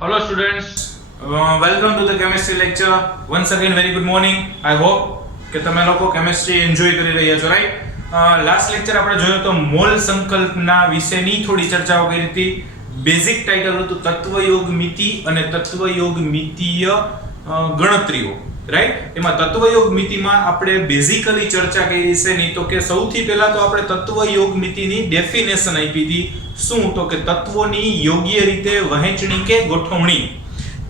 Hello students, welcome to the chemistry lecture. Once again very good morning. I hope કે તમે લોકો chemistry enjoy કરી રહ્યા છો, right? લાસ્ટ લેક્ચર આપણે જોયો તો મોલ સંકલ્પના વિશેની થોડી ચર્ચાઓ કરી હતી. બેઝિક ટાઇટલ હતું તત્વયોગ મિતિ અને તત્વયોગ મિતીય ગણતરીઓ, રાઈટ? એમાં તત્વયોગ મિતિમાં આપણે બેઝિકલી ચર્ચા કરી છે નહીં તો કે સૌથી પહેલા તો આપણે તત્વયોગ મિતિની ડેફિનેશન આપી હતી. શું તો કે તત્વોની યોગ્ય રીતે વહેંચણી કે ગોઠવણી.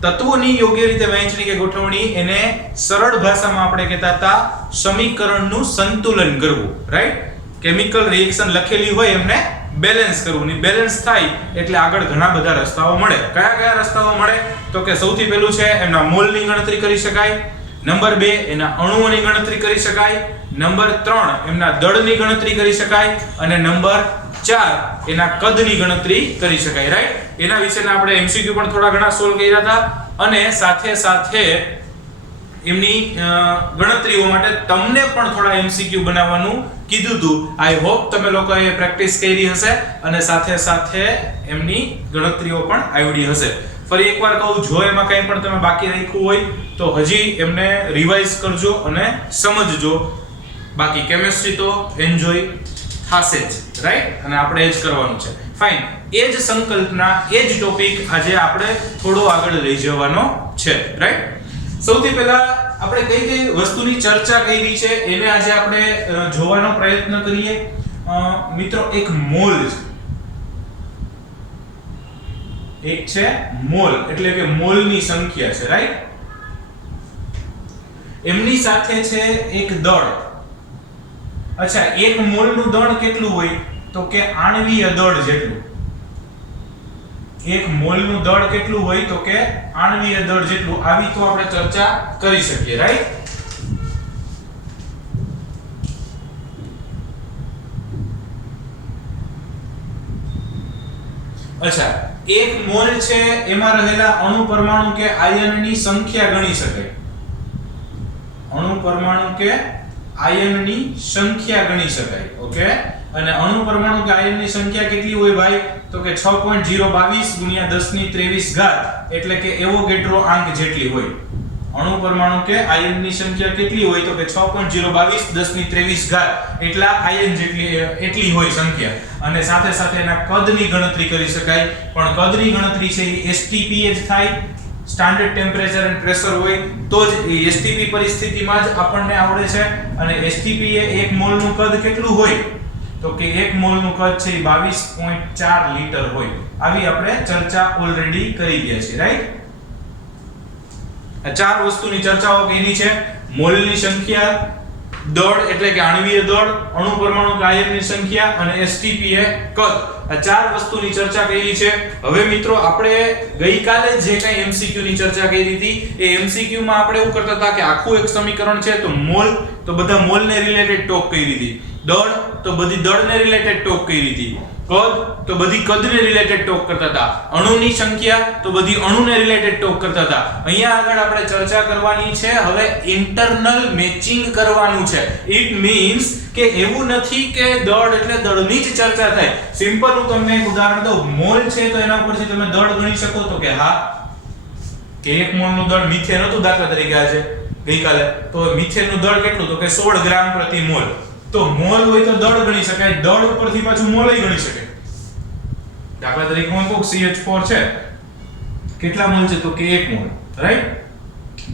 તત્વોની યોગ્ય રીતે વહેંચણી કે ગોઠવણી એને સરળ ભાષામાં આપણે કહેતા હતા સમીકરણનું સંતુલન કરવું, રાઈટ? કેમિકલ રિએક્શન લખેલી હોય એમને બેલેન્સ કરવું. ની બેલેન્સ થાય એટલે આગળ ઘણા બધા રસ્તાઓ મળે. કયા કયા રસ્તાઓ મળે? તો કે સૌથી પહેલું છે એમના મોલની ગણતરી કરી શકાય. નંબર 2 એના અણુઓની ગણતરી કરી શકાય. નંબર 3 એમના દળની ગણતરી કરી શકાય અને નંબર 4 એના કદની ગણતરી કરી શકાય, રાઈટ? એના વિશેના આપણે MCQ પણ થોડા ઘણા સોલ્વ કર્યા હતા અને સાથે સાથે એમની ગણતરીઓ માટે તમને પણ થોડા MCQ બનાવવાનું કીધું હતું. આઈ હોપ તમે લોકોએ પ્રેક્ટિસ કરી હશે અને સાથે સાથે એમની ગણતરીઓ પણ આવડી હશે. ફરી એકવાર કહું, જો એમાં કંઈ પણ તમે બાકી રાખ્યું હોય તો હજી એમને રિવાઇઝ કરજો અને સમજજો. બાકી કેમિસ્ટ્રી તો એન્જોય થશે જ, રાઈટ? અને આપણે એ જ કરવાનું છે. ફાઇન. એ જ સંકલ્પના, એ જ ટોપિક આજે આપણે થોડો આગળ લઈ જવાનો છે, રાઈટ? સૌથી પહેલા આપણે કઈ કઈ વસ્તુની ચર્ચા કરી છે એને આજે આપણે જોવાનો પ્રયત્ન કરીએ. મિત્રો, એક મોલ છે. એક છે મોલ, એટલે કે મોલની સંખ્યા છે, રાઈટ? એમની સાથે છે એક દળ. અચ્છા, એક મોલનું દળ કેટલું હોય તો કે આણ્વીય દળ જેટલું. એક મોલનું દળ કેટલું હોય તો કે આણ્વીય દળ જેટલું. આવી તો આપણે ચર્ચા કરી શકીએ, રાઈટ? અચ્છા, એક મોલ છે એમાં રહેલા અણુ પરમાણુ કે આયનની સંખ્યા ગણી શકાય. અણુ પરમાણુ કે આયનની સંખ્યા ગણી શકાય, ઓકે? અને અણુ પરમાણુ કે આયનની સંખ્યા કેટલી હોય ભાઈ? તો કે 6.022 * 1023 ઘાત, એટલે કે એવોગેડ્રો આંક જેટલી હોય. અણુ પરમાણુ કે આયનની સંખ્યા કેટલી હોય તો કે 6.022 * 1023 ઘાત, એટલા આયન એટલી હોય સંખ્યા. અને સાથે સાથે એના કદની ગણતરી કરી શકાય. પણ કદની ગણતરી છે એ STP જ થાય. સ્ટાન્ડર્ડ ટેમ્પરેચર એન્ડ પ્રેશર હોય તો જ એ STP પરિસ્થિતિમાં જ આપણને આવડે છે. અને STP એ 1 મોલનું કદ કેટલું હોય તો કે 1 મોલનું કદ છે એ 22.4 લિટર હોય. આવી આપણે ચર્ચા ઓલરેડી કરી ગયા છે, રાઈટ? આ ચાર વસ્તુની ચર્ચાઓ કરી છે. મોલની સંખ્યા, દળ એટલે કે આણ્વીય દળ, અણુ પરમાણુ કે આયનની સંખ્યા અને STP એ કદ. આ ચાર વસ્તુની ચર્ચા કરી છે. હવે મિત્રો, આપણે ગઈકાલે જે કંઈ MCQ ની ચર્ચા કરી હતી એ MCQ માં આપણે એવું કરતા હતા કે આખું એક સમીકરણ છે તો મોલ તો બધા મોલને રિલેટેડ ટોક કરી હતી. દળ તો બધી દળને રિલેટેડ ટોક કરી હતી. કદ તો બધી કદને રિલેટેડ ટોક કરતા હતા. અણુની સંખ્યા તો બધી અણુને રિલેટેડ ટોક કરતા હતા. અહીંયા આગળ આપણે ચર્ચા કરવાની છે હવે ઇન્ટરનલ મેચિંગ કરવાનું છે. ઇટ મીન્સ કે એવું નથી કે દળ એટલે દળની જ ચર્ચા થાય. સિમ્પલ હું તમને એક ઉદાહરણ દઉં. મોલ છે તો એના ઉપરથી તમે દળ ગણી શકો તો કે હા, કે 1 મોલનું દળ મિથેન હતું દાખલા તરીકે આજે ગઈકાલે, તો મિથેનનું દળ કેટલું તો કે 16 ગ્રામ પ્રતિ મોલ. તો મોલ હોય તો દળ ગણી શકાય, દળ ઉપરથી પાછું મોલ ગણી શકાય. દાખલા તરીકે હું કહું CH4 છે, કેટલા મોલ છે તો કે 1 મોલ, રાઈટ?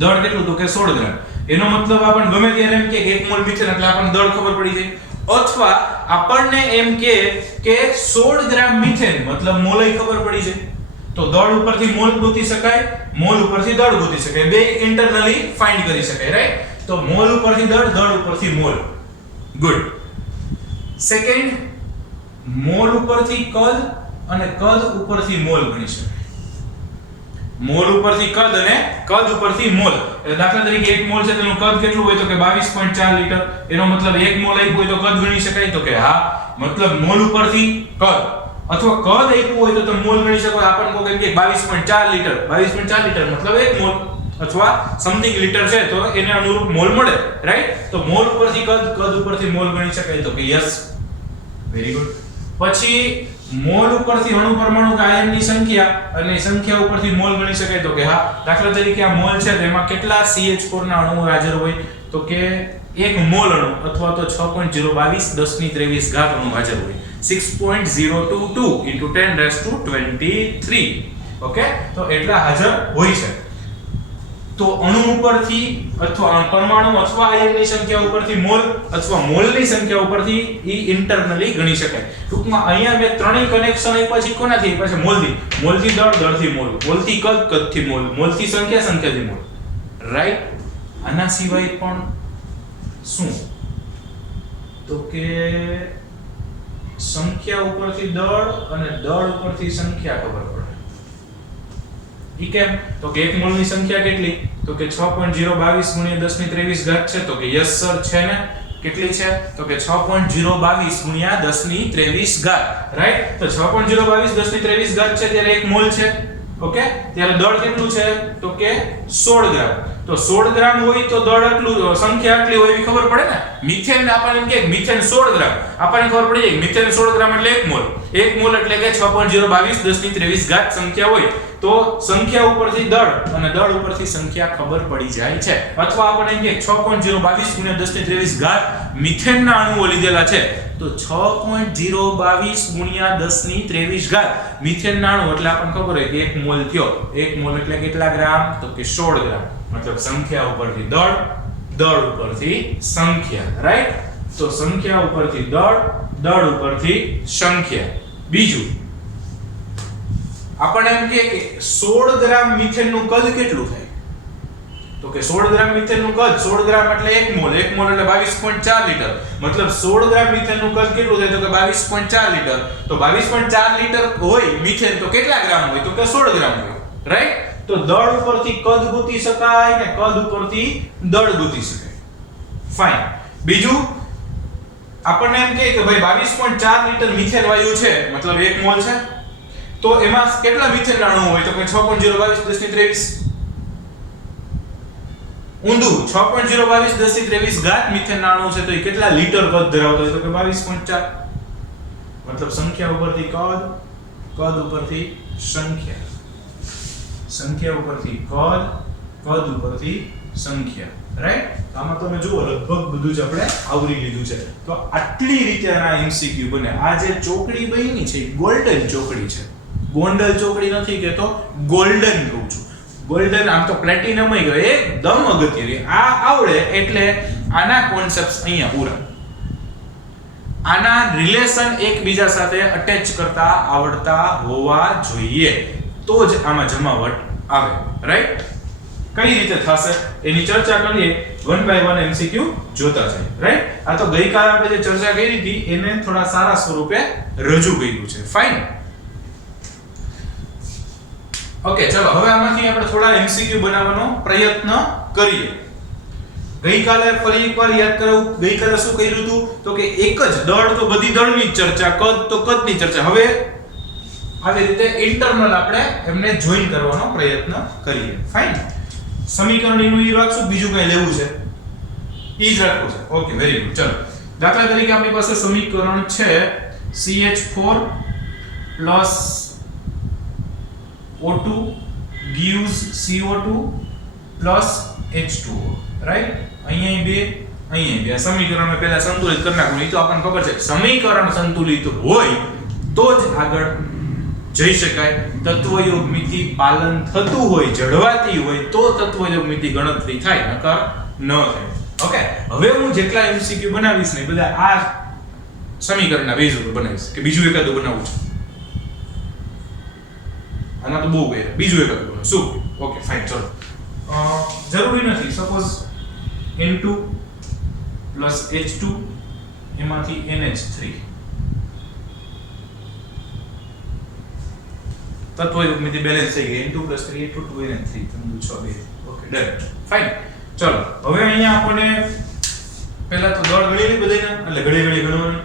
દળ કેટલું તો કે 16 ગ્રામ. એનો મતલબ આપણને ગમે ત્યારે એમ કે 1 મોલ મિથેન એટલે આપણને દળ ખબર પડી જાય. અથવા આપણને એમ કે 16 ગ્રામ મિથેન મતલબ મોલ ખબર પડી જાય. તો દળ ઉપરથી મોલ ગોતી શકાય, મોલ ઉપરથી દળ ગોતી શકાય. બે ઇન્ટરનલી ફાઇન્ડ કરી શકાય, રાઈટ? તો મોલ ઉપરથી દળ, દળ ઉપરથી મોલ. ગુડ. સેકન્ડ, મોલ ઉપરથી કદ અને કદ ઉપરથી મોલ ગણી શકાય. મોલ ઉપરથી કદ અને કદ ઉપરથી મોલ. એટલે દાખલા તરીકે 1 મોલ છે તેનું કદ કેટલું હોય તો કે 22.4 લિટર. એનો મતલબ 1 મોલ આપ્યું હોય તો કદ ગણી શકાય તો કે હા. મતલબ મોલ ઉપરથી કદ અથવા કદ આપ્યું હોય તો તમે મોલ ગણી શકો. આપણને કોઈ કે 22.4 લિટર, 22.4 લિટર મતલબ 1 મોલ અથવા સમથિંગ લિટર છે તો એને અનુરૂપ મોલ મળે, રાઈટ? તો મોલ ઉપરથી કદ, કદ ઉપરથી મોલ ગણી શકાય તો કે યસ. Very good. પછી મોલ ઉપરથી અણુ પરમાણુ કે આયનની સંખ્યા અને સંખ્યા ઉપરથી મોલ ગણી શકાય તો કે હા. દાખલા તરીકે આ મોલ છે તેમાં કેટલા CH4 ના અણુઓ હાજર હોય તો કે 1 મોલ અણુ અથવા તો 6.022 1023 ઘાત અણુ હાજર હોય. 6.022 into 1023. ઓકે, તો એટલા હાજર હોય છે. તો અણુ ઉપરથી અથવા પરમાણુ અથવા આયનની સંખ્યા ઉપરથી મોલ અથવા મોલની સંખ્યા ઉપરથી ઈ ઇન્ટરનલી ગણી શકાય. ટૂંકમાં અહીંયા મેં ત્રણેય કનેક્શન આપ્યા છે કોનાથી આપ્યા છે? મોલથી. મોલથી દળ, દળથી મોલ, મોલથી કદ, કદથી મોલ, મોલથી સંખ્યા, સંખ્યાથી મોલ. રાઈટ? આના સિવાય પણ શું તો કે સંખ્યા ઉપરથી દળ અને દળ ઉપરથી સંખ્યા ખબર પડે. ઈ કેમ? તો કે એક મોલની સંખ્યા કેટલી? તો કે 6.022 * 1023 ઘાત છે. તો કે યસ સર છે ને. કેટલી છે? તો કે 6.022 * 1023 ઘાત. રાઈટ? તો 6.022 1023 ઘાત છે ત્યારે એક મોલ છે. ઓકે, ત્યારે દળ કેટલું છે? તો કે 16 ગ્રામ. તો 16 ગ્રામ હોય તો દળ આટલું, સંખ્યા આટલી હોય એવી ખબર પડે ને. મિથેન આપણને એમ કે મિથેન 16 ગ્રામ, આપણને ખબર પડી જાય મિથેન 16 ગ્રામ એટલે 1 મોલ. 1 મોલ એટલે કે 6.022 1023 ઘાત સંખ્યા હોય તો સંખ્યા ઉપરથી દળ અને દળ ઉપરથી સંખ્યા ખબર પડી જાય છે. અથવા આપણને એમ કે 6.022 * 1023 ઘાત મિથેનના અણુઓ લીધેલા છે તો 6.022 * 1023 ઘાત મિથેનના અણુ એટલે આપણને ખબર હોય કે 1 મોલ થયો. 1 મોલ એટલે કેટલા ગ્રામ? તો કે 16 ગ્રામ. મતલબ સંખ્યા ઉપરથી દળ, દળ ઉપરથી સંખ્યા. રાઈટ? તો સંખ્યા ઉપરથી દળ, દળ ઉપરથી સંખ્યા. બીજું આપણને એમ કહે કે 16 ગ્રામ મિથેનનું કદ કેટલું થાય? તો કે 16 ગ્રામ મિથેનનું કદ, 16 ગ્રામ એટલે 1 મોલ, 1 મોલ એટલે 22.4 લીટર. મતલબ 16 ગ્રામ મિથેનનું કદ કેટલું થાય? તો કે 22.4 લીટર. તો 22.4 લીટર હોય મિથેન તો કેટલા ગ્રામ હોય? તો કે 16 ગ્રામ હોય. રાઈટ? તો દળ ઉપરથી કદ ગોતી શકાય ને કદ ઉપરથી દળ ગોતી શકાય. ફાઇન. બીજું આપણને એમ કહે કે ભાઈ 22.4 લીટર મિથેન વાયુ છે, મતલબ 1 મોલ છે. તો એમાં કેટલા મિથેનના અણુ હોય? તો કે 6.022 1023. ઊંધું 6.022 1023 ઘાત મિથેનના અણુ છે તો એ કેટલા લીટર કદ ધરાવતો હોય? તો કે 22.4. મતલબ સંખ્યા ઉપરથી કદ, કદ ઉપરથી સંખ્યા, સંખ્યા ઉપરથી કદ, કદ ઉપરથી સંખ્યા. રાઈટ? આમાં તમે જુઓ લગભગ બધું જ આપણે આવરી લીધું છે. તો આટલી રીતે આ એમસીક્યુ બને. આ જે ચોકડી બની છે ગોલ્ડન ચોકડી છે. ગોંડલ ચોકડી નથી કહેતો, ગોલ્ડન કહું છું. ગોલ્ડન આમ તો પ્લેટિનમ ય ગયો, એકદમ અગત્યની. આ આવડે એટલે આના કોન્સેપ્ટ્સ અહીંયા પૂરા. આના રિલેશન એકબીજા સાથે અટેચ કરતા આવડતા હોવા જોઈએ તો જ આમાં જમાવટ આવે. રાઈટ? કઈ રીતે થશે એની ચર્ચા કરીએ. 1 by 1 MCQ જોતા જાય. રાઈટ? આ તો ગઈકાલે આપણે જે ચર્ચા કરી હતી એને થોડા સારા સ્વરૂપે રજૂ કર્યું છે. ફાઇન. ઓકે, ચલો હવે આમાંથી આપણે થોડા MCQ બનાવવાનો પ્રયત્ન કરીએ. ગઈકાલે ફરી એકવાર યાદ કરાવું, ગઈકાલે શું કર્યું હતું? તો કે એક જ દળ તો બધી દળની જ ચર્ચા, કદ તો કદની ચર્ચા. હવે આવી રીતે ઇન્ટરનલ આપણે એમને જોઈન કરવાનો પ્રયત્ન કરીએ. ફાઇન. સમીકરણ એનું ઈ રાખશું, બીજું કઈ લેવું છે? ઈ જ રાખવું છે. Okay, very good. ચલો દાખલા તરીકે આપણી પાસે સમીકરણ છે CH4 plus O2 gives CO2 plus H2O. Right? અહીંયા બે, અહીંયા બે. સમીકરણને પહેલા સંતુલિત કરી નાખવું. એ તો આપણને ખબર છે સમીકરણ સંતુલિત હોય તો જ આગળ જઈ શકાય. તત્વયોગ મિતિ પાલન થતું હોય, જળવાતી હોય તો તત્વયોગ મિતિ ગણતરી થાય, નકર ન થાય. ઓકે, હવે હું જેટલા MCQ બનાવીશ ને બધા આ સમીકરણના બેઝ ઉપર બનાવીશ. કે બીજું એકાદું બનાવું છું? આના તો બહુ ગયા. બીજું એકાદું બનાવું શું? Okay, fine. ચલો જરૂરી નથી. સપોઝ N2 plus H2 એમાંથી NH3 તત્વયુગ મિતિ બેલેન્સ થઈ ગઈ. N2 plus 3 H2 2NH3 તમને 6 2. Okay, done. ફાઇન. ચલો હવે અહીંયા આપણે પહેલા તો દળ ગણી લી બધાયના, એટલે ઘડી ઘડી ગણવાની.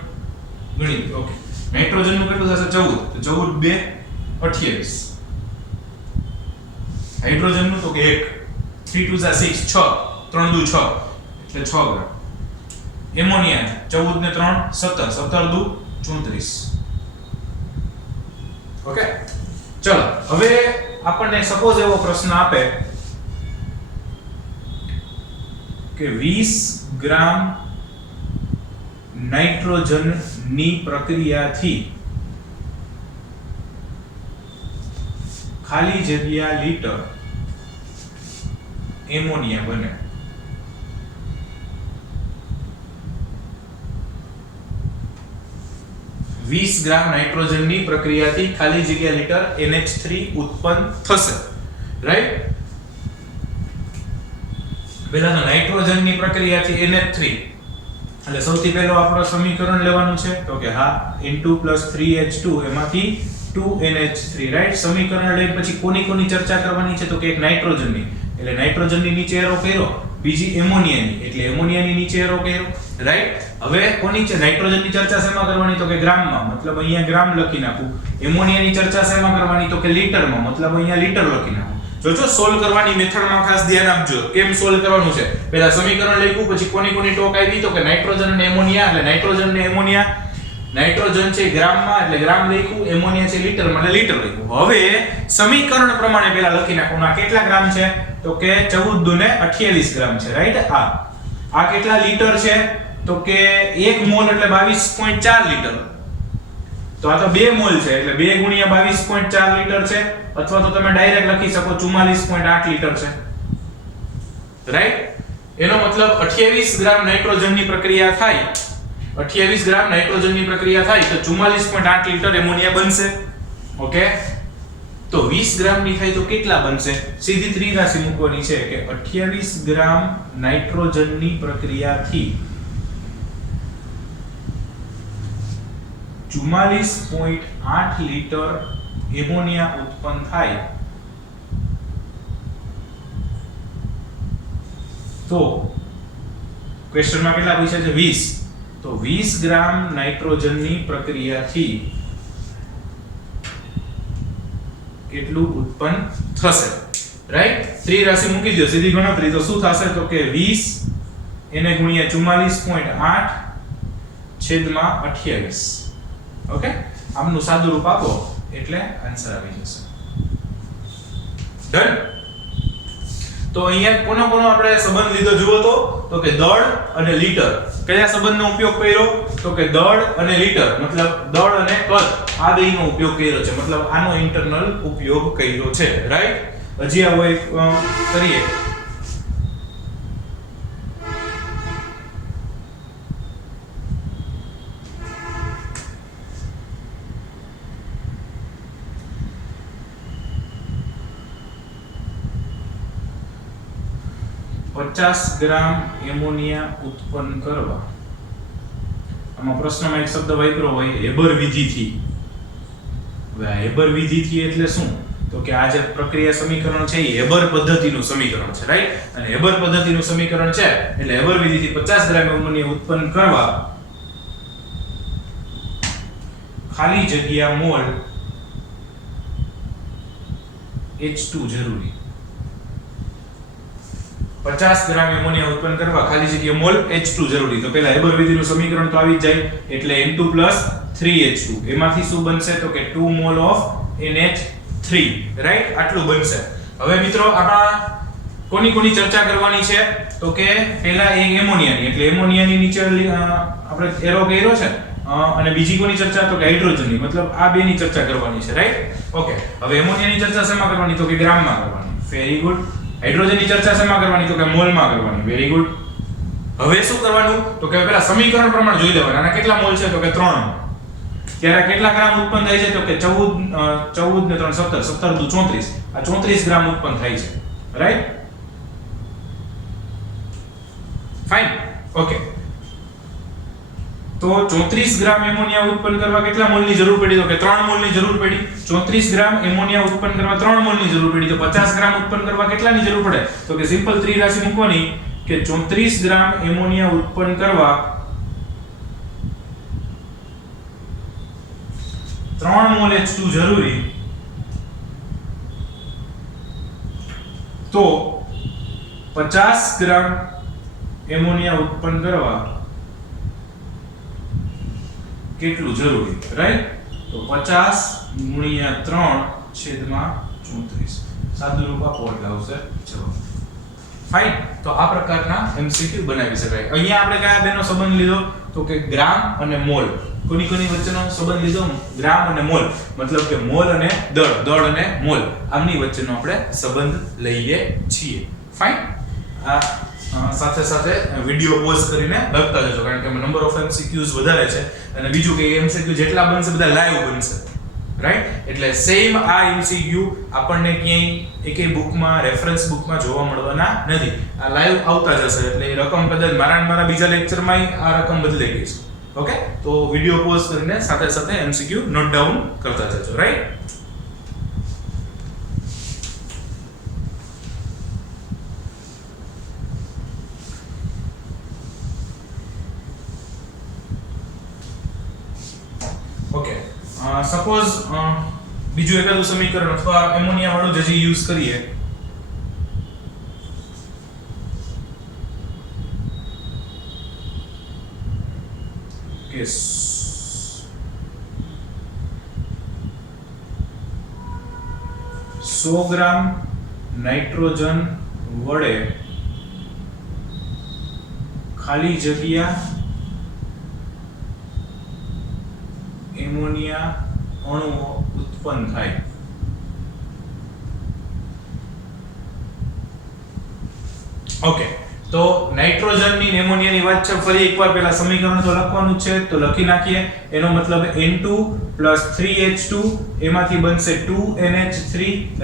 ગણી. ઓકે, નાઇટ્રોજન નું કેટલું થશે? 14. તો 14 2 28. હાઇડ્રોજન નું તો કે 1 3 2 6 6 3 2 6 એટલે 6 ગ્રામ. એમોનિયા 14 ને 3 17 17 2 34. ઓકે, ચલો હવે આપણને સપોઝ એવો પ્રશ્ન આપે કે 20 ગ્રામ નાઇટ્રોજન ની પ્રક્રિયાથી ખાલી જગ્યા લીટર એમોનિયા બને. વીસ ગ્રામ નાઇટ્રોજનની પ્રક્રિયાથી ખાલી જગ્યા લીટર NH3 ઉત્પન્ન થશે, રાઈટ? પહેલા તો નાઇટ્રોજનની પ્રક્રિયાથી NH3 એટલે સૌથી પહેલો આપણો સમીકરણ લેવાનું છે તો કે હા N2 + 3H2 એમાંથી 2NH3, રાઈટ? સમીકરણ લઈ પછી કોની ચર્ચા કરવાની છે તો કે એક નાઇટ્રોજનની એટલે નાઇટ્રોજનની નીચે એરો કર્યો, બીજી એમોનિયાની એટલે એમોનિયાની નીચે એરો કર્યો, રાઈટ? હવે કોની છે નાઇટ્રોજનની ચર્ચા શેમાં કરવાની તો કે ગ્રામમાં, મતલબ અહીંયા ગ્રામ લખી નાખું. એમોનિયાની ચર્ચા શેમાં કરવાની તો કે લીટરમાં, મતલબ અહીંયા લીટર લખી નાખું. જોજો સોલ્વ કરવાની મેથડમાં ખાસ ધ્યાન આપજો કેમ સોલ્વ કરવાનું છે. પહેલા સમીકરણ લખ્યું પછી કોની ટોક આવી તો કે નાઇટ્રોજન અને એમોનિયા એટલે નાઇટ્રોજન અને એમોનિયા. નાઇટ્રોજન છે ગ્રામમાં એટલે ગ્રામ લખ્યું, એમોનિયા છે લીટરમાં એટલે લીટર લખ્યું. હવે સમીકરણ પ્રમાણે પહેલા લખી નાખું આ કેટલા ગ્રામ છે તો કે 14 દુને 28 ગ્રામ છે, રાઈટ? આ કેટલા લીટર છે તો કે 1 મોલ એટલે 22.4 લીટર. તો આ તો 2 મોલ છે એટલે 2 × 22.4 લીટર છે, અથવા તો તમે ડાયરેક્ટ લખી શકો 44.8 લીટર છે, રાઈટ? એનો મતલબ 28 ગ્રામ નાઇટ્રોજનની પ્રક્રિયા થાય, 28 ગ્રામ નાઇટ્રોજનની પ્રક્રિયા થાય તો 44.8 લીટર એમોનિયા બનશે. ઓકે, તો 20 ગ્રામની થાય તો કેટલા બનશે? સીધી ત્રિરાશિ મૂકવાની છે કે 28 ગ્રામ નાઇટ્રોજનની પ્રક્રિયાથી 44.8 લીટર એમોનિયા ઉત્પન્ન થાય તો ક્વેશ્ચનમાં કેટલા પૂછ્યા છે 20, તો 20 ગ્રામ નાઇટ્રોજનની પ્રક્રિયાથી કેટલું ઉત્પન્ન થશે, રાઈટ? ત્રિરાશિ મૂકી દો, સીધી ગણતરી. તો શું થશે તો કે 20 એને ગુણ્યા 44.8 છેદમાં 28. ઓકે, આમનું સાદું રૂપ આપો એટલે આન્સર આવી જશે. ડન. તો અહીંયા કોનો આપણે સંબંધ લીધો જુઓ તો કે દળ અને લીટર. કયા સંબંધનો ઉપયોગ કર્યો તો કે દળ અને લીટર, મતલબ દળ અને કદ આ બેયનો ઉપયોગ કર્યો છે, મતલબ આનો ઇન્ટરનલ ઉપયોગ કર્યો છે, રાઈટ? હજી આવો એક કરીએ. પચાસ ગ્રામ એમોનિયા ઉત્પન્ન કરવા, આમાં પ્રશ્નમાં એક શબ્દ વાપર્યો હોય હેબર વિધિથી. હવે આ હેબર વિધિથી એટલે શું તો કે આ જે પ્રક્રિયા સમીકરણ છે એ હેબર પદ્ધતિનું સમીકરણ છે, રાઈટ? અને હેબર પદ્ધતિનું સમીકરણ છે એટલે હેબર વિધિથી 50 ગ્રામ એમોનિયા ઉત્પન્ન કરવા ખાલી જગ્યા મોલ H2 જરૂરી. 50 ગ્રામ એમોનિયા ઉત્પન્ન કરવા ખાલી જગ્યા મોલ H2 જરૂરી. તો પહેલા હેબર વિધિનું સમીકરણ તો આવી જ જાય એટલે N2 + 3H2 એમાંથી શું બનશે તો કે 2 મોલ ઓફ NH3, રાઈટ? આટલું બનશે. હવે મિત્રો આમાં કોની ચર્ચા કરવાની છે તો કે પહેલા એક એમોનિયાની એટલે એમોનિયાની નીચે આપણે એરો કર્યો છે, અને બીજી કોની ચર્ચા તો કે હાઇડ્રોજનની, મતલબ આ બેની ચર્ચા કરવાની છે, રાઈટ? ઓકે, હવે એમોનિયાની ચર્ચા શેમાં કરવાની તો કે ગ્રામમાં કરવાની. Very good. હાઇડ્રોજનની ચર્ચા શેમાં કરવાની તો કે મોલમાં કરવાની. Very good. હવે શું કરવાનું તો કે પહેલા સમીકરણ પ્રમાણે જોઈ લેવાના. આના કેટલા મોલ છે તો કે 3 મોલ. ત્યારે કેટલા ગ્રામ ઉત્પન્ન થાય છે તો કે 14 ને 3 17, 17 દુ 34. આ 34 ગ્રામ ઉત્પન્ન થાય છે, રાઈટ? ફાઇન. ઓકે, તો 34 ગ્રામ એમોનિયા ઉત્પન્ન કરવા કેટલા મોલની જરૂર પડી તો કે 3 મોલની જરૂર પડી. 34 ગ્રામ એમોનિયા ઉત્પન્ન કરવા 3 મોલની જરૂર પડી. તો 50 ગ્રામ ઉત્પન્ન કરવા કેટલાની જરૂર પડે તો કે સિમ્પલ ત્રિરાશિ મૂકવાની કે 34 ગ્રામ એમોનિયા ઉત્પન્ન કરવા 3 મોલ H2 જરૂરી. તો 50 ગ્રામ એમોનિયા ઉત્પન્ન કરવા કેટલું જરૂરી, રાઈટ? તો 50 ગુણ્યા 3/34 સાદું રૂપ આપો એટલે આવશે જવાબ. ફાઇન. તો આ પ્રકારના એમસીક્યુ બનાવી શકાય. અહીંયા આપણે કયા બેનો સંબંધ લીધો તો કે ગ્રામ અને મોલ. કોની વચ્ચેનો સંબંધ લીધો? ગ્રામ અને મોલ. મતલબ કે મોલ અને દળ અને મોલ આમની વચ્ચેનો આપણે સંબંધ લઈએ છીએ. ફાઇન. આ સાથે સાથે વિડિયો પોઝ કરીને લખતા જજો કારણ કે નંબર ઓફ એમસીક્યુઝ વધારે છે અને બીજું કે એમસીક્યુ જેટલા બનશે બધા લાઈવ બનશે. રાઈટ? એટલે સેમ આ એમસીક્યુ આપણને ક્યાંય એકેય બુકમાં રેફરન્સ બુકમાં જોવા મળવાના નથી. આ લાઈવ આવતા જશે એટલે એ રકમ કદાચ મારા બીજા લેક્ચરમાં આ રકમ બદલાઈ ગઈ છે. ઓકે? તો વિડિયો પોઝ કરીને સાથે સાથે એમસીક્યુ નોટ ડાઉન કરતા જજો. રાઈટ? ઓકે. સપોઝ બીજું એકાદું સમીકરણ અથવા એમોનિયા વાળું જ હજી યુઝ કરીએ. કે 100 ગ્રામ નાઇટ્રોજન વડે ખાલી જગ્યા એમોનિયા અણુઓ ઉત્પન્ન થાય. ઓકે. તો નાઇટ્રોજનની અને એમોનિયાની વાત છે. ફરી એકવાર પહેલા સમીકરણ તો લખવાનું છે તો લખી નાખીએ. એનો મતલબ N2 + 3H2 એમાંથી બનશે 2NH3.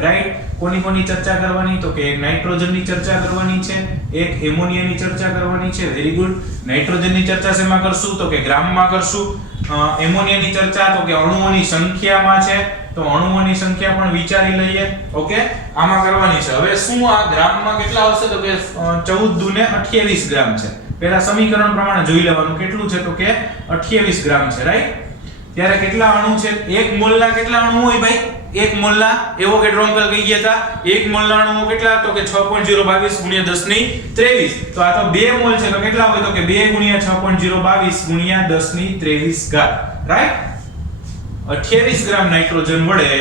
રાઈટ? કોની ચર્ચા કરવાની તો કે એક નાઇટ્રોજનની ચર્ચા કરવાની છે, એક એમોનિયાની ચર્ચા કરવાની છે. Very good. નાઇટ્રોજનની ચર્ચા શેમાં કરશું તો કે ગ્રામમાં કરશું. એમોનિયાની ચર્ચા તો કે અણુઓની સંખ્યામાં છે તો અણુઓની સંખ્યા પણ વિચારી લઈએ. ઓકે? આમાં કરવાની છે. હવે શું આ ગ્રામમાં કેટલા આવશે તો કે 14 દુને 28 ગ્રામ છે. પહેલા સમીકરણ પ્રમાણે જોઈ લેવાનું કેટલું છે તો કે 28 ગ્રામ છે. રાઈટ? ત્યારે કેટલા અણુ છે? 1 મોલના કેટલા અણુ હોય ભાઈ? 1 મોલના એવોગાડ્રો અંકલ કહી ગયા હતા 1 મોલના અણુઓ કેટલા તો કે 6.022 × 1023. તો આ તો 2 મોલ છે તો કેટલા હોય તો કે 2 × 6.022 × 1023 ઘાત. રાઈટ? 28 ગ્રામ નાઇટ્રોજન વડે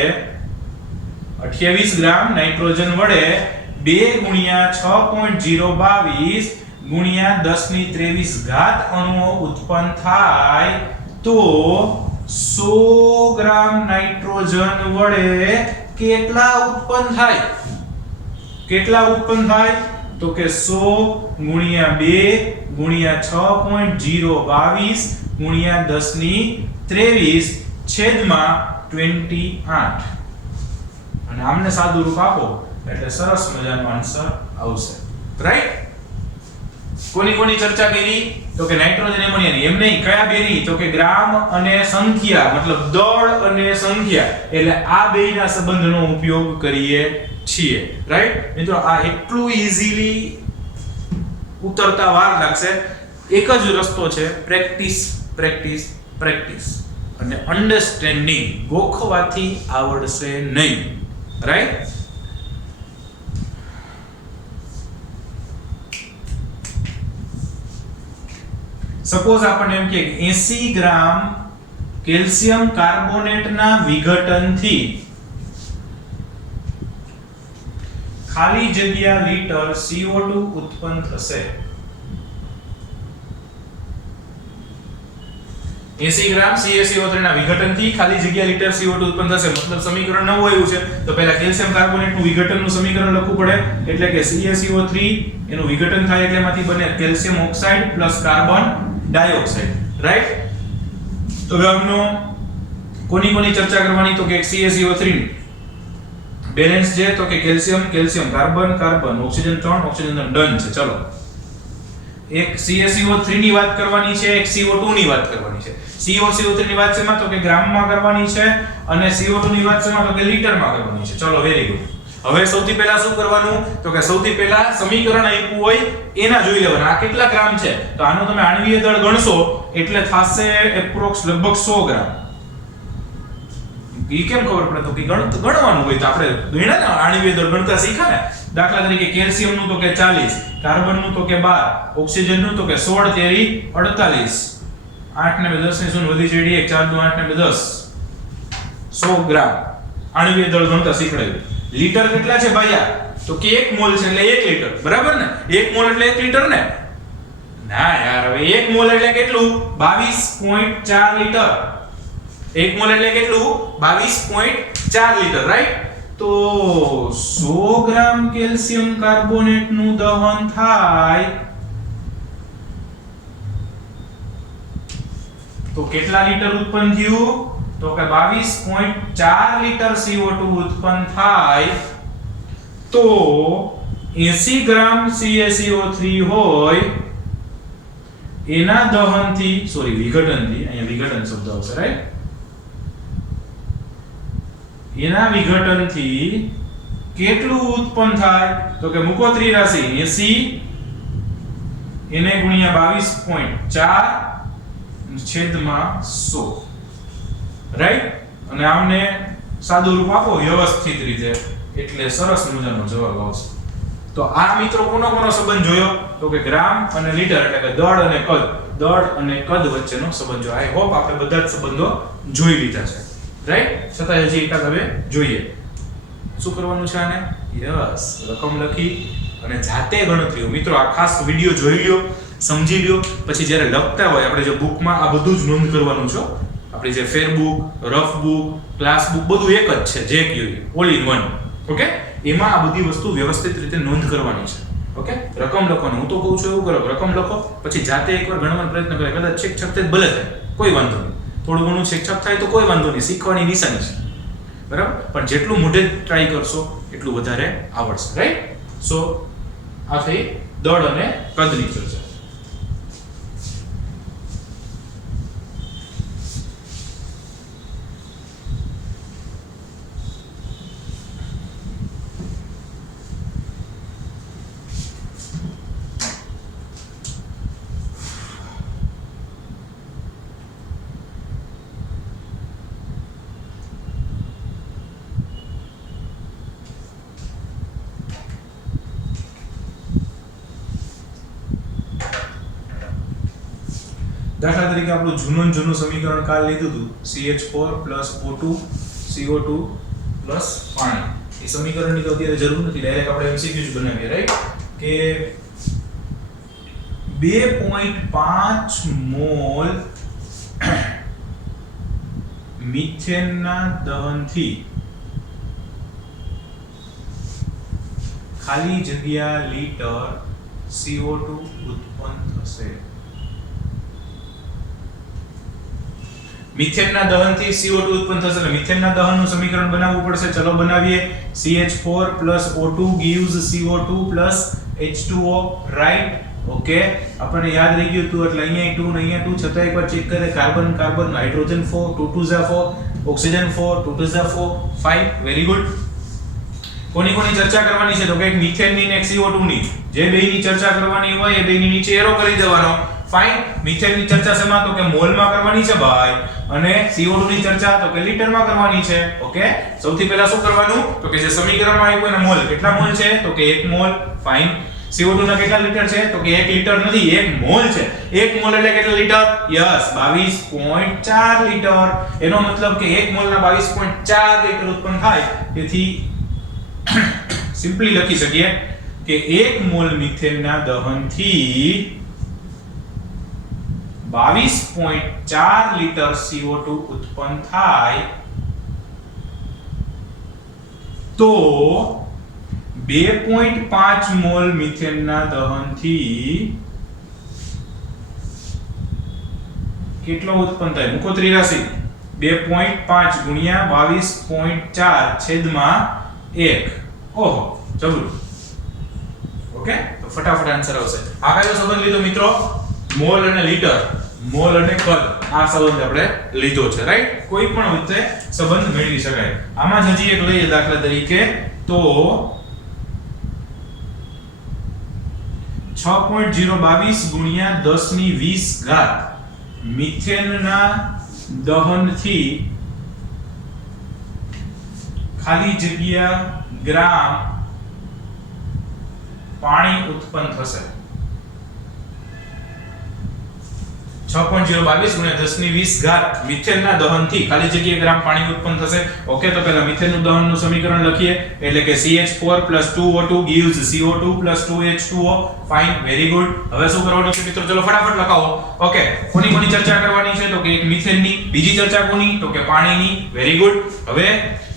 2 × 6.022 × 1023 ઘાત અણુઓ ઉત્પન્ન થાય તો 100 ગ્રામ નાઇટ્રોજન વડે કેટલા ઉત્પન્ન થાય? કેટલા ઉત્પન્ન થાય તો કે 100 × 2 × 6.022 × 1023 છેદમાં 28 અને આમને સાદું રૂપ આપો એટલે સરસ મજાનો આન્સર આવશે. રાઈટ? કોની ચર્ચા કરી તો કે નાઇટ્રોજન એમોનિયાની. એમ નહીં કયા બેની તો કે ગ્રામ અને સંખ્યા મતલબ દળ અને સંખ્યા એટલે આ બેયના સંબંધનો ઉપયોગ કરીએ છીએ. રાઈટ? મિત્રો આ એટલું ઈઝીલી ઉતરતા વાર લાગશે. એક જ રસ્તો છે પ્રેક્ટિસ પ્રેક્ટિસ પ્રેક્ટિસ અને અન્ડરસ્ટેન્ડિંગ. ગોખવાથી આવડશે નહીં. રાઈટ? સપોઝ આપણને એમ કે 80 ગ્રામ કેલ્શિયમ કાર્બોનેટના વિઘટનથી ખાલી જગ્યા લિટર CO2 ઉત્પન્ન થશે. 80 ગ્રામ CaCO3 ના વિઘટનથી ખાલી જગ્યા લિટર CO2 ઉત્પન્ન થશે. મતલબ સમીકરણ નવું આવ્યું છે તો પહેલા કેલ્શિયમ કાર્બોનેટનું વિઘટનનું સમીકરણ લખવું પડે એટલે કે CaCO3 એનું વિઘટન થાય એટલે એમાંથી બને calcium oxide plus carbon dioxide. Right? તો હવે આમનો કોની ચર્ચા કરવાની તો કે CaCO3 બેલેન્સ છે તો કે calcium calcium carbon carbon oxygen 3 oxygen done છે. ચલો એક CaCO3 ની વાત કરવાની છે, એક CO2 ની વાત કરવાની છે. CaCO3 ની વાત શેમાં તો કે ગ્રામમાં કરવાની છે અને CO2 ની વાત શેમાં તો કે લીટરમાં કરવાની છે. ચલો વેરી ગુડ. હવે સૌથી પહેલા શું કરવાનું તો કે સૌથી પહેલા સમીકરણ આપ્યું હોય એના જોઈ લેવાના. આ કેટલા ગ્રામ છે તો આનો તમે આણ્વીય દળ ગણશો એટલે થશે એપ્રોક્સ લગભગ 100 ગ્રામ. ઈ કેમ ખબર પડે તો કે ગણવાનું હોય તો આપણે ગણ્યા ને આણ્વીય દળ ગણતા શીખ્યા ને. દાખલા તરીકે કેલ્શિયમ નું તો કે 40, કાર્બન નું તો કે 12, ઓક્સિજન નું તો કે 16 તેરી 48, 8 ને 10 ની શૂન્ય વધી ચડી 1 4 2 8 ને 10 100 ગ્રામ આણ્વિક દળ ઘનતા શીખડાયું. લીટર કેટલા છે ભાઈયા? તો કે 1 મોલ છે એટલે 1 લીટર, બરાબર ને? 1 મોલ એટલે 1 લીટર ને? ના યાર, હવે 1 મોલ એટલે કેટલું? 22.4 લીટર. 1 મોલ એટલે કેટલું? 22.4 લીટર, રાઈટ? તો 100 ગ્રામ કેલ્શિયમ કાર્બોનેટ નું દહન થાય તો કેટલા લીટર ઉત્પન્ન થયું? તો કે 22.4 લીટર CO2 ઉત્પન્ન થાય. તો 80 ગ્રામ CaCO3 હોય એના દહનથી, સોરી વિઘટનથી, અહીંયા વિઘટન શબ્દ આવશે, રાઈટ? એના વિઘટનથી કેટલું ઉત્પન્ન થાય? તો કે મૂકો ત્રિરાશિ 80 એને ગુણ્યા 22.4 છેદમાં 100, રાઈટ? અને આમને સાદું રૂપ આપો વ્યવસ્થિત રીતે એટલે સરસ મજાનો જવાબ આવશે. તો આ મિત્રો કોનો સંબંધ જોયો? તો કે ગ્રામ અને લીટર એટલે કે દળ અને કદ વચ્ચેનો સંબંધ જોયો. આઈ હોપ આપણે બધા જ સંબંધો જોઈ લીધા છે, રાઈટ? છતાં હજી એકાદ હવે જોઈએ. શું કરવાનું છે આને? યસ, રકમ લખી અને જાતે ગણતરીઓ. મિત્રો આ ખાસ વિડિયો જોઈ લ્યો, સમજી લ્યો, પછી જ્યારે લખતા હોય આપણે જે બુકમાં આ બધું જ નોંધ કરવાનું છે. આપણી જે fair book, rough book, class book બધું એક જ છે, જે કયો ઓલ ઇન વન. ઓકે? એમાં આ બધી વસ્તુ વ્યવસ્થિત રીતે નોંધ કરવાની છે. ઓકે? રકમ લખવાનું. હું તો કહું છું એવું કરો, રકમ લખો, પછી જાતે એકવાર ગણવાનો પ્રયત્ન કરે. કદાચ છેક છકતે જ ભલે થાય, કોઈ વાંધો નહીં. થોડું ઘણું છેક છક થાય તો કોઈ વાંધો નહીં, શીખવાની નિશાની છે, બરાબર? પણ જેટલું મોઢે ટ્રાય કરશો એટલું વધારે આવડશે, રાઈટ? સો આ થઈ દળ અને કદની ચર્ચા. દાખલા તરીકે આપણું જૂનું સમીકરણ કાલ લીધું હતું CH4 O2 CO2 પાણી. એ સમીકરણની તો અત્યારે જરૂર નથી, ડાયરેક્ટ આપણે MCQ જ બનાવીએ, રાઈટ? કે 2.5 મોલ મિથેનના દહનથી ખાલી જગ્યા લીટર CO2 ઉત્પન્ન થશે. મિથેનના દહનથી CO2 ઉત્પન્ન થશે એટલે મિથેનના દહનનું સમીકરણ બનાવવું પડશે. ચલો બનાવીએ. CH4 O2 gives CO2 H2O, right? Okay, આપણને યાદ રહી ગયું હતું એટલે અહીંયા 2 ને અહીંયા 2, છતાં એકવાર ચેક કરે. Carbon nitrogen 4, 2 2 4, oxygen 4, 2 2 4, 5. Very good. કોની ચર્ચા કરવાની છે? તો કે એક મિથેનની ને એક CO2 ની. જે બેયની ચર્ચા કરવાની હોય એ બેયની નીચે એરો કરી દેવાનો. ફાઇન. મિથેનની ચર્ચા શેમાં? તો કે મોલમાં કરવાની છે ભાઈ, અને CO2 ની ચર્ચા તો કે લીટરમાં કરવાની છે. ઓકે, સૌથી પહેલા શું કરવાનું? તો કે જે સમીકરણમાં આપ્યું એને મોલ. કેટલા મોલ છે? તો કે 1 મોલ. ફાઇન. CO2 ના કેટલા લીટર છે? તો કે 1 લીટર નથી, 1 મોલ છે. 1 મોલ એટલે કેટલા લીટર? Yes, 22.4 litre. એનો મતલબ કે 1 મોલના 22.4 લીટર ઉત્પન્ન થાય. તેથી સિમ્પલી લખી શકીએ કે 1 મોલ મિથેનના દહનથી 22.4 લીટર CO2 ઉત્પન્ન થાય. તો 2.5 મોલ મિથેનના દહનથી કેટલો ઉત્પન્ન થાય? મૂકો ત્રિરાશિ 2.5 ગુણ્યા 22.4 છેદમાં 1. ઓહો, જબરું. ઓકે, તો ફટાફટ આન્સર આવશે. આ કયો સંબંધ લીધો મિત્રો? મોલ અને લીટર, મોલ અને કદ. આ સંબંધ આપણે લીધો છે, રાઈટ? કોઈ પણ વચ્ચે સંબંધ મેળવી શકાય. આમાં જ હજી એક લઈએ દાખલા તરીકે. તો 6.022 ગુણ્યા 10 ની 20 ઘાત મિથેનના દહનથી ખાલી જગ્યા ગ્રામ પાણી ઉત્પન્ન થશે. 6.022 ગુણ્યા 10 ની 20 ઘાત મિથેનના દહનથી ખાલી જગ્યાએ ગ્રામ પાણી ઉત્પન્ન થશે. ઓકે, તો પહેલા મિથેનનું દહનનું સમીકરણ લખીએ. એટલે કે CH4 2O2 gives CO2 2H2O. Fine, very good. હવે શું કરવાનું છે મિત્રો? ચલો ફટાફટ લખાવો. ઓકે, કોની ચર્ચા કરવાની છે? તો કે એક મિથેનની. બીજી ચર્ચા કોની? તો કે પાણીની. Very good. હવે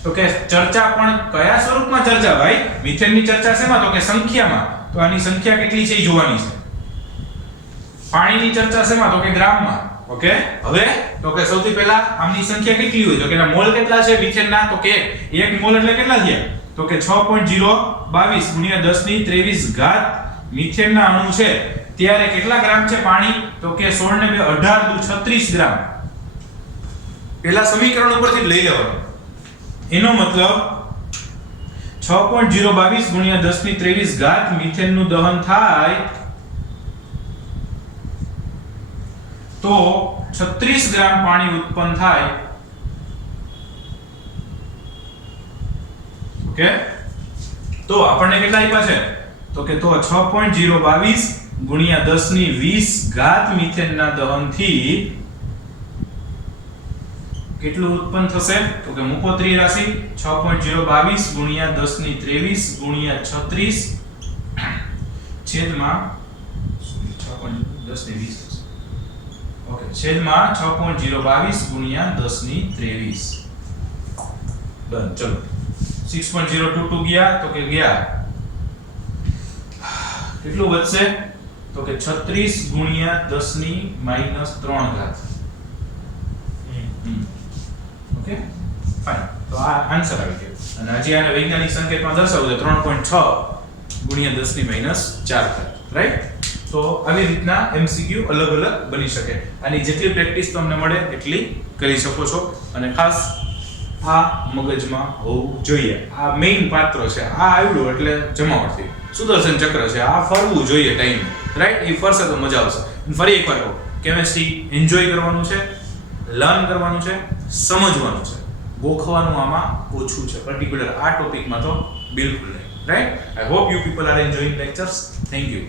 તો કે ચર્ચા પણ કયા સ્વરૂપમાં ચર્ચા ભાઈ? મિથેનની ચર્ચા શેમાં? તો કે સંખ્યામાં. તો આની સંખ્યા કેટલી છે એ જોવાની છે. પાણીની ચર્ચા શેમાં? તો કે ગ્રામમાં. ઓકે, હવે તો કે સૌથી પહેલા આમની સંખ્યા કેટલી હોય? તો કે એના મોલ કેટલા છે મિથેનના? તો કે 1 મોલ એટલે કેટલા થયા? તો કે 6.022 ગુણ્યા 10 ની 23 ઘાત મિથેનના અણુ છે. ત્યારે કેટલા ગ્રામ છે પાણી? તો કે 16 ને 2 18 દુ 36 ગ્રામ. પહેલા સમીકરણ ઉપરથી જ લઈ લેવાનું. એનો મતલબ 6.022 ગુણ્યા 10 ની 23 ઘાત મિથેનનું દહન થાય તો 36 ગ્રામ પાણી ઉત્પન્ન થાય. ઓકે, તો આપણને કેટલા આપ્યા છે? તો કે તો 6.022 ગુણ્યા 10 ની 20 ઘાત મિથેનના દહનથી કેટલું ઉત્પન્ન થશે? તો કે મૂકો ત્રિરાશિ. 6.022 ગુણ્યા 10 ની 23 ગુણ્યા 36 છેદમાં 6.10 ની 20. ઓકે, છેદમાં 6.022 ગુણ્યા 10 ની 23. ડન. ચલો 6.022 ગયા તો કે ગયા. કેટલું વધશે? તો કે 36 ગુણ્યા 10 ની -3 ઘાત. Okay, fine. તો આ આન્સર આવી ગયો. અને હજી આને વૈજ્ઞાનિક સંકેતમાં દર્શાવું તો 3.6 ગુણ્યા 10 ની -4 ઘાત. રાઈટ? તો આવી રીતના MCQ અલગ અલગ બની શકે. આની જેટલી પ્રેક્ટિસ તમને મળે એટલી કરી શકો છો. અને ખાસ આ મગજમાં હોવું જોઈએ. આ મેઇન પાત્ર છે. આ આવ્યું એટલે જમાવટ થઈ. સુદર્શન ચક્ર છે. આ ફરવું જોઈએ ટાઈમ. રાઈટ? એ ફરશે તો મજા આવશે. ફરી એકવાર કહો, કેમિસ્ટ્રી એન્જોય કરવાનું છે, લર્ન કરવાનું છે, સમજવાનું છે. ગોખવાનું આમાં ઓછું છે. પર્ટિક્યુલર આ ટોપિકમાં તો બિલકુલ નહીં. Right? I hope you people are enjoying lectures. Thank you.